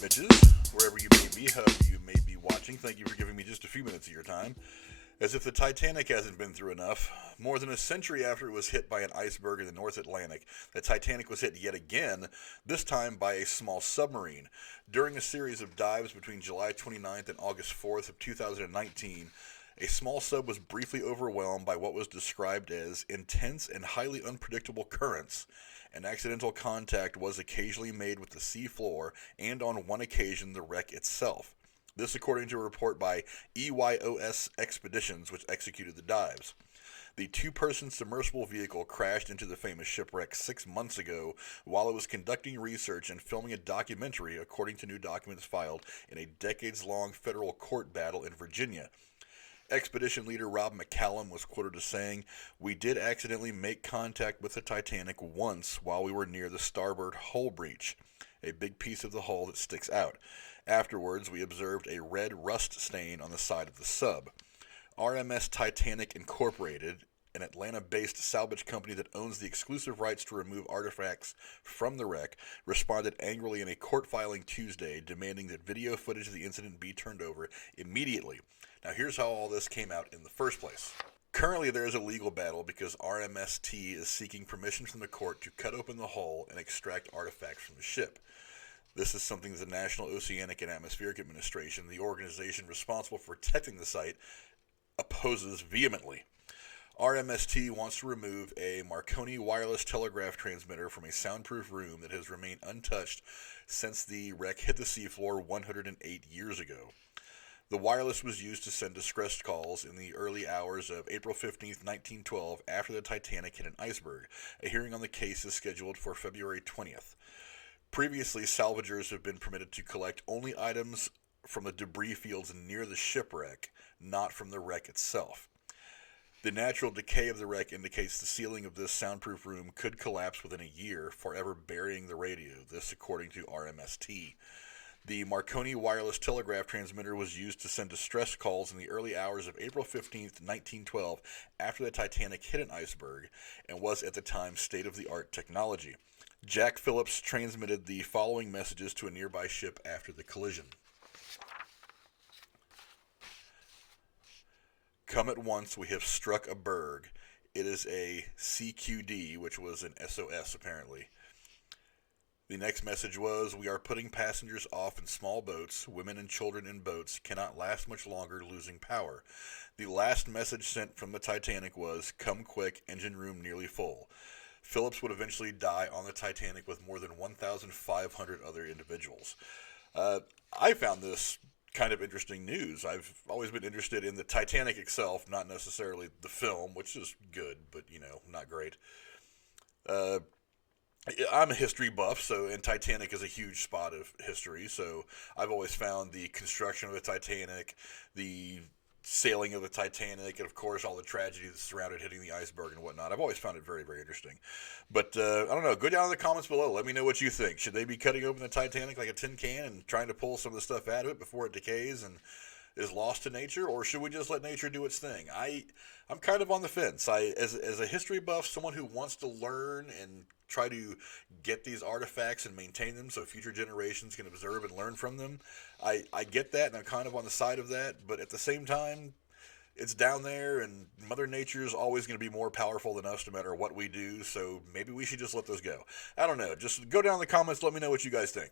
bitches, wherever you may be, however you may be watching. Thank you for giving me just a few minutes of your time. As if the Titanic hasn't been through enough, more than a century after it was hit by an iceberg in the North Atlantic, the Titanic was hit yet again, this time by a small submarine. During a series of dives between July 29th and August 4th of 2019, a small sub was briefly overwhelmed by what was described as intense and highly unpredictable currents. An accidental contact was occasionally made with the sea floor, and on one occasion the wreck itself. This according to a report by EYOS Expeditions, which executed the dives. The two-person submersible vehicle crashed into the famous shipwreck 6 months ago while it was conducting research and filming a documentary, according to new documents filed in a decades-long federal court battle in Virginia. Expedition leader Rob McCallum was quoted as saying, "We did accidentally make contact with the Titanic once while we were near the starboard hull breach, a big piece of the hull that sticks out. Afterwards, we observed a red rust stain on the side of the sub." RMS Titanic Incorporated, an Atlanta-based salvage company that owns the exclusive rights to remove artifacts from the wreck, responded angrily in a court filing Tuesday, demanding that video footage of the incident be turned over immediately. Now here's how all this came out in the first place. Currently there is a legal battle because RMST is seeking permission from the court to cut open the hull and extract artifacts from the ship. This is something that the National Oceanic and Atmospheric Administration, the organization responsible for protecting the site, opposes vehemently. RMST wants to remove a Marconi wireless telegraph transmitter from a soundproof room that has remained untouched since the wreck hit the seafloor 108 years ago. The wireless was used to send distress calls in the early hours of April 15, 1912, after the Titanic hit an iceberg. A hearing on the case is scheduled for February 20th. Previously, salvagers have been permitted to collect only items from the debris fields near the shipwreck, not from the wreck itself. The natural decay of the wreck indicates the ceiling of this soundproof room could collapse within a year, forever burying the radio, this according to RMST. The Marconi wireless telegraph transmitter was used to send distress calls in the early hours of April 15, 1912, after the Titanic hit an iceberg, and was at the time state-of-the-art technology. Jack Phillips transmitted the following messages to a nearby ship after the collision. "Come at once, we have struck a berg. It is a CQD," which was an SOS apparently. The next message was, "We are putting passengers off in small boats. Women and children in boats cannot last much longer, losing power." The last message sent from the Titanic was, "Come quick, engine room nearly full." Phillips would eventually die on the Titanic with more than 1,500 other individuals. I found this kind of interesting news. I've always been interested in the Titanic itself, not necessarily the film, which is good, but, not great. I'm a history buff, and Titanic is a huge spot of history, so I've always found the construction of the Titanic, the sailing of the Titanic, and of course all the tragedy that surrounded hitting the iceberg and whatnot. I've always found it very, very interesting. But, I don't know, go down in the comments below, let me know what you think. Should they be cutting open the Titanic like a tin can and trying to pull some of the stuff out of it before it decays and is lost to nature, or should we just let nature do its thing? I'm kind of on the fence. As a history buff, someone who wants to learn and try to get these artifacts and maintain them so future generations can observe and learn from them, I get that, and I'm kind of on the side of that, but at the same time, it's down there, and Mother Nature is always going to be more powerful than us no matter what we do, so maybe we should just let those go. I don't know. Just go down in the comments, let me know what you guys think.